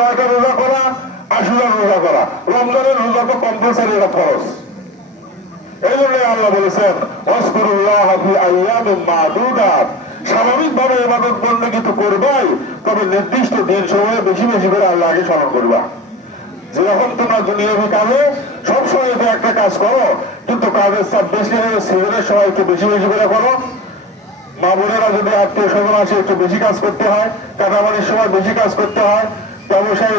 9টা রোজা করা, আশুরার রোজা করা। রমজানের রোজা তো কম্পালসারি, এটা ফরজ। এই জন্য আল্লাহ বলেছেন ওয়াজকুরুল্লাহ ফি আইয়ামিন মা'দুদাত, স্বাভাবিকভাবে ইবাদত বন্দেগী তো করবাই, তবে নির্দিষ্ট দিন সময়ে বেশি বেশি করে আল্লাহকে স্মরণ করবা। যেরকম তোমরা দুনিয়াবী কাজে সবসময় তো একটা কাজ করো, কিন্তু কাজের চাপ বেশি হয়ে সিজনের সময় একটু বেশি বেশি করে করো। মা বোনেরা যদি আত্মীয় স্বজন আসে একটু বেশি কাজ করতে হয়, কাটামারির সময় বেশি কাজ করতে হয়। ব্যবসায়ী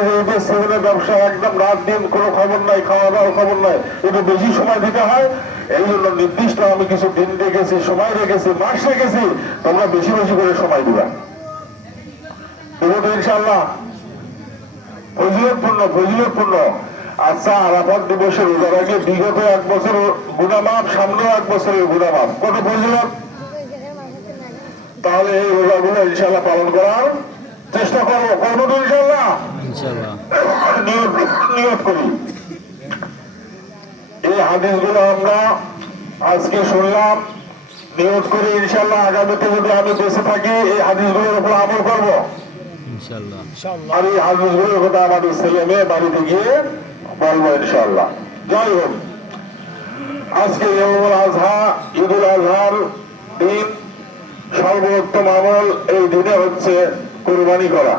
সিজনের ব্যবসা একদম রাত দিন কোনো খবর নাই, খাওয়া দাওয়ার খবর নাই, একটু বেশি সময় দিতে হয়। এই জন্য নির্দিষ্ট আমি কিছু দিন রেখেছি, সময় রেখেছি, মাস রেখেছি, তোমরা বেশি বেশি করে সময় দিবা। ইনশাআল্লাহ ফজিলতপূর্ণ। আচ্ছা, আরাফাত দিবসের রোজার আগে বিগত 1 বছর গুনামাফ, সামনেও 1 বছরের গুনামাফ, কত ফজিলত। তাহলে এই রোজাগুলো ইনশাআল্লাহ পালন করার চেষ্টা করবো, করবো তো ইনশাআল্লাহ। নিয়ত করি। এই হাদিসগুলো আমরা আজকে শুনলাম, নিয়ত করি ইনশাআল্লাহ আগামীতে যদি আমি বেঁচে থাকি এই হাদিসগুলোর উপর আমল করবো ইনশাআল্লাহ। আর এই হাদিসগুলোর কথা আমাদের ছেলে মেয়ে বাড়িতে গিয়ে বলবো ইনশাআল্লাহ। যাই হোক, আজকে ঈদুল আজহার দিন, সর্বোত্তম আমল এই দিনে হচ্ছে কোরবানি করা।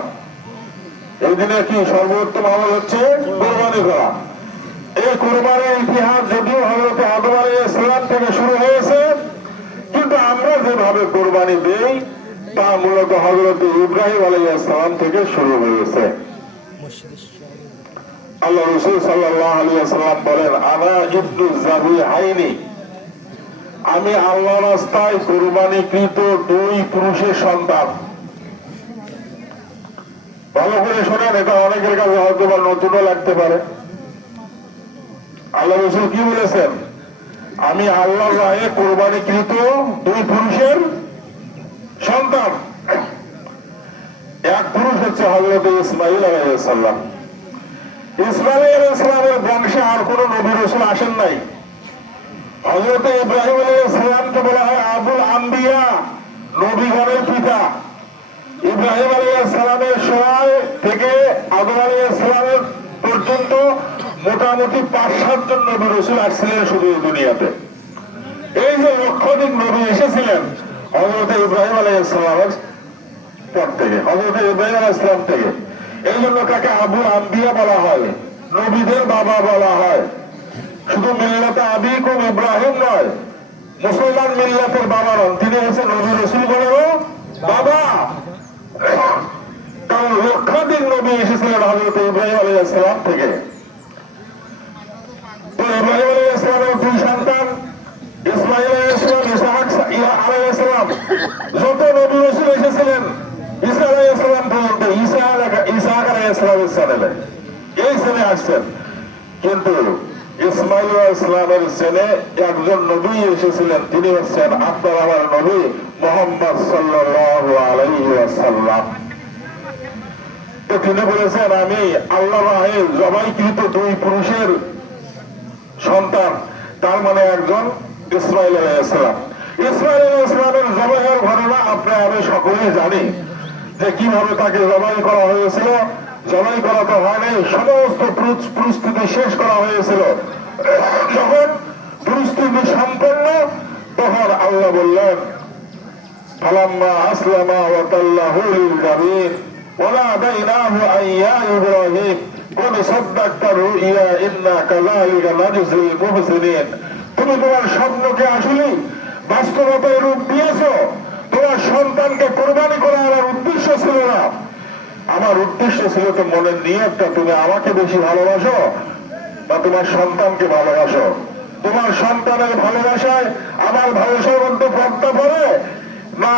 এই দিনে কি সর্বোত্তম আমল হচ্ছে কোরবানি করা। এই কোরবানির ইতিহাস যদিও হযরত আদম আলাইহিস সালাম থেকে শুরু হয়েছে, কিন্তু আমরা যেভাবে কোরবানি দেই তা মূলত হযরত ইব্রাহিম আলাইহিস সালাম থেকে শুরু হয়েছে। আল্লাহ রাসূল সাল্লাল্লাহু আলাইহি ওয়াসাল্লাম বলেন, আনা ইবনুজ যাবিহাইনি, আমি আল্লাহর রাস্তায় কুরবানিকৃত 2 পুরুষের সন্তান। ভালো করে শোনেন, এটা অনেকের কাছে হয়তো বা নতুনও লাগতে পারে। আল্লাহ রাসূল কি বলেছেন? আমি আল্লাহর রাহে কুরবানিকৃত 2 পুরুষের সন্তান। এক পুরুষ হচ্ছে হযরত ইসমাঈল আলাইহিস সালাম। ইসমাঈল আলাইহিস সালামের বংশে আর কোন নবী রাসূল আসেন নাই। হযরত ইব্রাহিম আলাইহিস সালামকে বলা হয় আবুল আম্বিয়া, নবীগণের পিতা। ইব্রাহিম আলাইহিস সালামের সময় থেকে আদম আলাইহিস সালামের পর্যন্ত মোটামুটি 5-7 জন নবী রাসূল আসছিলেন শুধু দুনিয়াতে। এই যে লক্ষাধিক নবী এসেছিলেন হযরত ইব্রাহিম আলাইহিস সালামের পর থেকে, হযরত ইব্রাহিম আলাইহিস সালাম থেকে। এই জন্য তাকে আবুল আম্বিয়া বলা হয়, নবীদের বাবা বলা হয়। শুধু মিল্লাতে আবিকুম ইব্রাহিম নয়, মুসলমান মিল্লাতের বাবা নন, তিনি হচ্ছেন নবী রাসূলগণেরও বাবা। কারণ লক্ষাধিক নবী এসেছিলেন হযরত ইব্রাহিম আলাইহিস সালাম থেকে। তো ইব্রাহিম আলাইহিস সালামের 2 সন্তান ইসমাঈল আলাইহিস সালাম, ইসহাক আলাইহিস সালাম, যত নবী রাসূল এসেছিলেন ঈসা আলাইহিস সালাম পর্যন্ত, ইসহাক আলাইহিস সালামের ছেলে, এই ছেলে আসছেন। কিন্তু ইসমাঈল আলাইহিস সালামের ছেলে একজন নবী এসেছিলেন, তিনি হচ্ছেন আপনার আমার নবী মুহাম্মদ সাল্লাল্লাহু আলাইহি ওয়াসাল্লাম। তো তিনি বলেছেন, আমি আল্লাহর রাহে জবাইকৃত 2 পুরুষের সন্তান, তার মানে একজন ইসমাঈল আলাইহিস সালাম। ইসমাঈল আলাইহিস সালামের জবাইয়ের ঘটনা আপনারা আমি সকলেই জানি, যে কিভাবে তাকে জবাই করা হয়েছিল। জবাই করা তো হয়নি, সমস্ত প্রস্তুতি শেষ করা হয়েছিল। যখন প্রস্তুতি সম্পন্ন, তখন আল্লাহ বললেন, ফালাম্মা আসলামা ওয়া তাল্লাহু লিল জাবিন ওয়া নাদাইনাহু আন ইয়া ইব্রাহিম قد صدقت الرؤيا إنا كذلك نجزي المحسنين। তুমি তোমার স্বপ্নকে আসলে বাস্তবতায় রূপ দিয়েছো। তোমার সন্তানকে কোরবানি করা আমার উদ্দেশ্য ছিল না, আমার উদ্দেশ্য ছিল তো মনের নিয়তটা, তুমি আমাকে বেশি ভালোবাসো বা তোমার সন্তানকে ভালোবাসো। তোমার সন্তানের ভালোবাসায় আমার ভালোবাসার মধ্যে পর্দা পড়ে না,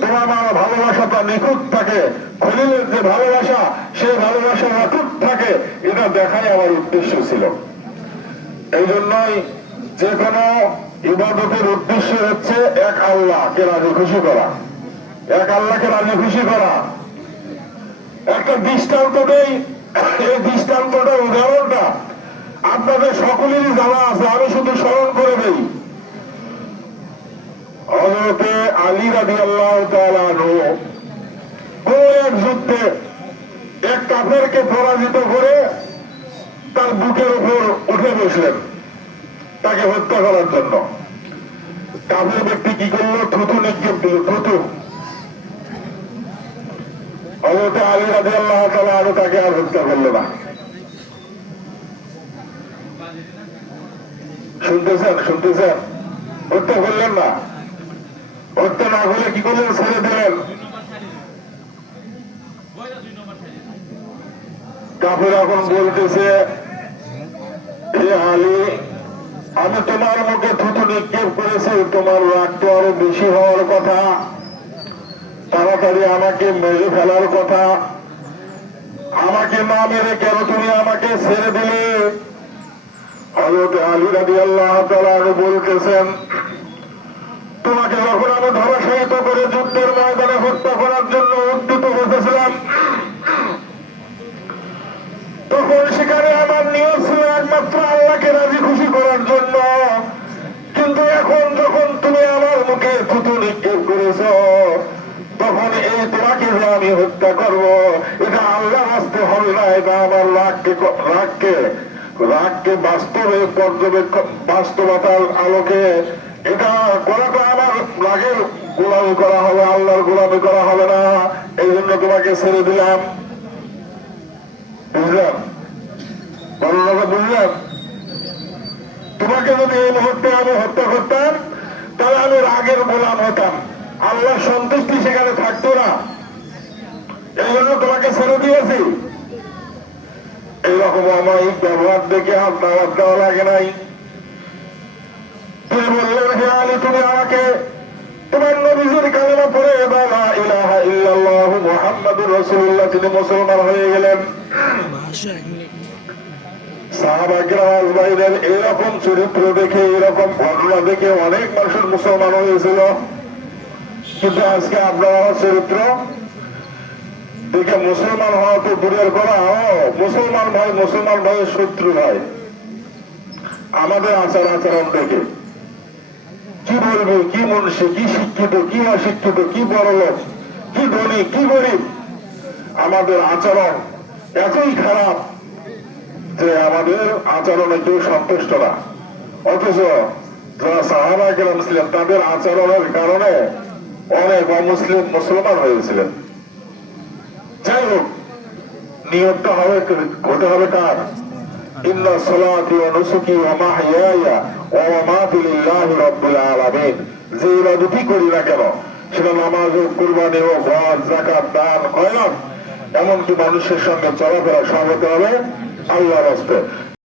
তোমার আমার ভালোবাসাটা নিখুঁত থাকে, খলিলের যে ভালোবাসা সেই ভালোবাসা অটুট থাকে, এটা দেখাই আমার উদ্দেশ্য ছিল। এই জন্যই যে কোনো ইবাদতের উদ্দেশ্য হচ্ছে এক আল্লাহকে রাজি খুশি করা, এক আল্লাহকে রাজি খুশি করা। একটা দৃষ্টান্ত দেই, এই দৃষ্টান্তটা, উদাহরণটা আপনাদের সকলেরই জানা আছে, আমি শুধু স্মরণ করে দেই। হযরতে আলী রাদিয়াল্লাহু তাআলা আনহু কোন এক যুদ্ধে একটা কাফেরকে পরাজিত করে তার বুকের উপর উঠে বসলেন তাকে হত্যা করার জন্য। কাফের ব্যক্তি কি করলো? থুতু নিক্ষেপ দিল, থুতু। হযরত আলী রাদিয়াল্লাহু তাআলা আনহু তাকে আর হত্যা করলো না। শুনতেছেন? হত্যা করলেন না। হত্যা না হলে কি করলেন? ছেড়ে দিলেন। কাফের এখন বলতেছে, হে আলী, আমি তোমার মুখে থুতু নিক্ষেপ করেছি, তোমার রাগ তো আরো বেশি হওয়ার কথা, তাড়াতাড়ি আমাকে মেরে ফেলার কথা, আমাকে না মেরে কেন তুমি আমাকে ছেড়ে দিলে? হযরত আলী রাদিয়াল্লাহু তাআলা বলতেছেন, তোমাকে যখন আমি ধরাশায়িত করে যুদ্ধের ময়দানে হত্যা করার জন্য উদ্যত হতেছিলাম, তখন সেখানে আমার নিয়ত ছিল একমাত্র আল্লাহকে রাজি খুশি করার জন্য। কিন্তু এখন যখন তুমি আমার মুখে থুতু নিক্ষেপ করেছ, তখন এই তোমাকে যে আমি হত্যা করব, এটা আল্লাহ আসতে হবে না, এটা আমার রাগকে বাস্তবে পর্যবেক্ষণ, বাস্তবতার আলোকে এটা করাটা আমার রাগের গোলামি করা হবে, আল্লাহর গোলামি করা হবে না। এই জন্য তোমাকে ছেড়ে দিলাম। বুঝলাম? বুঝলাম? তোমাকে যদি এই মুহূর্তে আমি হত্যা করতাম, তাহলে আমি রাগের গোলাম হতাম, আল্লাহ সন্তুষ্টি সেখানে থাকতো না। এই জন্য তোমাকে ছেড়ে দিয়েছি। এইরকম অমায়িক ব্যবহার দেখে আর দাওয়াত দেওয়া লাগে নাই। তিনি বললেন, হে আলী, তুমি আমাকে তোমার নবীজির কালেমা পড়ে দাও, লা ইলাহা ইল্লাল্লাহু মুহাম্মাদুর রাসূলুল্লাহ। তিনি মুসলমান হয়ে গেলেন। সাহাবা কিরাম ভাইদের এরকম চরিত্র দেখে, এরকম ঘটনা দেখে অনেক মানুষের মুসলমান হয়েছিল। কিন্তু আজকে আপনার চরিত্র দেখে মুসলমান হওয়া তো দূরের করা, মুসলমান ভাইয়ের শত্রু ভাই। আমাদের আচরণ দেখে কি বলবো, কি মনুষ্য, কি শিক্ষিত, কি অশিক্ষিত, কি বড় লোক, কি ধনী, কি গরিব, আমাদের আচরণ এতই খারাপ যে আমাদের আচরণে কেউ সন্তুষ্ট না। অথচ যারা সাহাবা কেরাম ছিলেন, তাদের আচরণের কারণে অনেক অমুসলিম মুসলমান হয়েছিলেন। যাই হোক, নিয়তটা হতে হবে কার? ইন্না সালাতি ওয়া নুসুকি ওয়া মাহইয়ায়া ওয়া মামাতি লিল্লাহি রাব্বিল আলামিন। যে ইবাদতই করি না কেন, সেটা নামাজ হোক, কুরবানি হোক, হজ, যাকাত, দান, খয়রাত, এমনকি মানুষের সঙ্গে চলাফেরা সব হতে হবে আল্লাহর রাস্তায়।